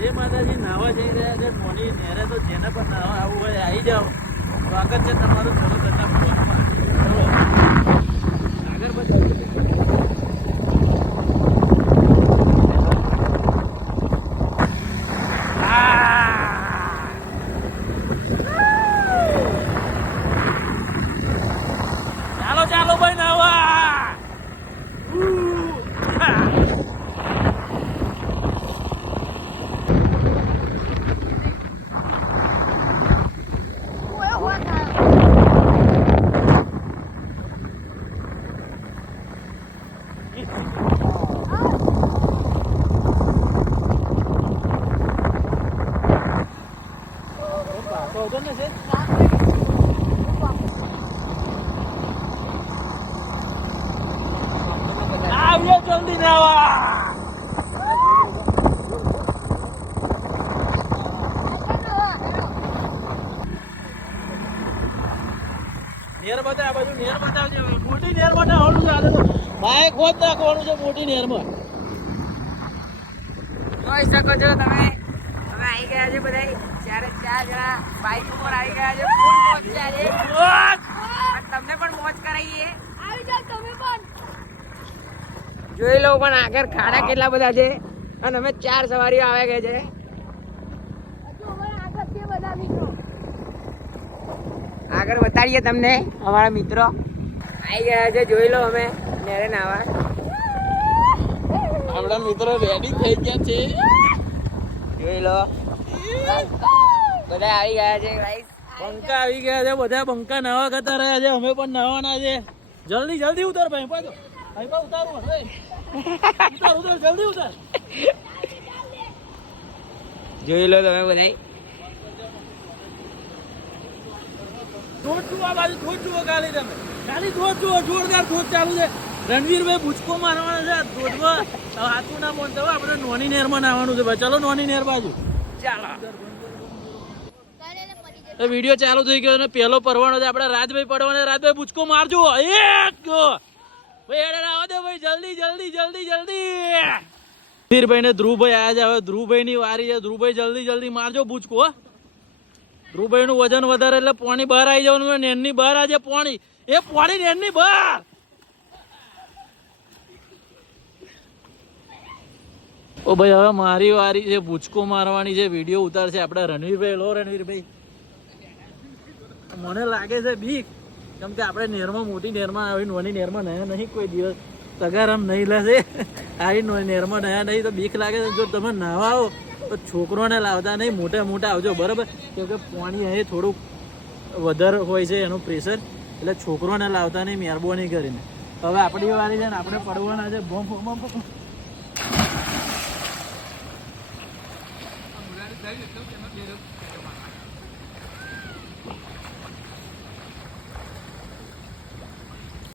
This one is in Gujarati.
જે માતાજી નાવા જઈ રહ્યા છે મોની નેરે, તો જેને પણ નાવા આવવું હોય આવી જાઓ. સ્વાગત છે તમારું. ચલો કરતા આગળ બધા ચાલો ભાઈ નાવા. જલ્દી નાવા. નેર માં આ બાજુ નેર માં આવજે. મોટી નેર માં આવવાનું છે. બાઈક ખોદ નાખવાનું છે મોટી નેર માં. જોઈ શકો છો તમે, અમે આવી ગયા છે બધા ચારે ચાર જણા બાઈક ઉપર આવી ગયા છે. ફૂલ મોજ છે આજે. તમને પણ મોજ કરાવીએ. આવી જાવ તમે પણ. જોઈ લો પણ આગળ ખાડા કેટલા બધા છે અને અમે 4 સવારીઓ આવે ગયા છે. આગળ બતાડીએ તમને અમારા મિત્રો આવી ગયા છે. જોઈ લો અમે નેરે નાવા. આપણા મિત્રો રેડી થઈ ગયા છે. જોઈ લો બધા આવી ગયા છે. બંકા આવી ગયા છે. બધા બંકા નાવા કરતા રહ્યા છે. અમે પણ નાવાના છે. જલ્દી જલ્દી ઉતાર ભાઈ. પાછો ભાઈ પા ઉતારવું. ઉતાર ઉતાર જલ્દી ઉતાર. જોઈ લો તમે બધા. ધોધ જુઓ આ બાજુ. ધોધ જુઓ ખાલી તમે. ખાલી ધોધ જુઓ. જોરદાર ધોધ ચાલુ છે. રણવીરભાઈ ભૂચકો મારવાનો છે ધોધમાં. હાથું ના બોલતો હોય. આપણે નોની નેરમાં નાવાનું છે ભાઈ. ચલો નોની નેર બાજુ. ચાલો. વિડીયો ચાલુ થઈ ગયો અને પહેલો પરવાનો છે આપણે રાજભાઈ પડવાનો. રાજભાઈ ભૂચકો મારજો. એક ભાઈ એડે આવો દે ભાઈ. જલ્દી જલ્દી જલ્દી જલ્દી. ધીરભાઈ ને ધ્રુવભાઈ આવ્યા છે. હવે ધ્રુવભાઈ ની વારી છે. ધ્રુવભાઈ જલ્દી જલ્દી મારજો ભૂચકો. ધ્રુવભાઈ નું વજન વધારે એટલે પાણી બહાર આવી જવાનું. નેરની બહાર આજે પાણી. એ પાણી નેરની બહાર. ઓ ભાઈ હવે મારી વારી છે ભૂચકો મારવાની છે. વિડીયો ઉતારશે આપણે રણવીરભાઈ. લો રણવીરભાઈ. મને લાગે છે બીક. કેમ કે આપણે નેરમાં મોટી નેરમાં આવી નોની નેરમાં નયા નહીં કોઈ દિવસ. તગારામ નહીં લેશે. આવી નેરમાં નયા નહીં તો બીક લાગે છે. જો તમે નાવા આવો તો છોકરોને લાવતા નહીં. મોટા મોટા આવજો બરાબર. કેમ કે પાણી અહીં થોડુંક વધારે હોય છે એનું પ્રેશર. એટલે છોકરોને લાવતા નહીં મહેરબાની કરીને. હવે આપણી વારી છે ને આપણે પડવાના છે. Bomb bomb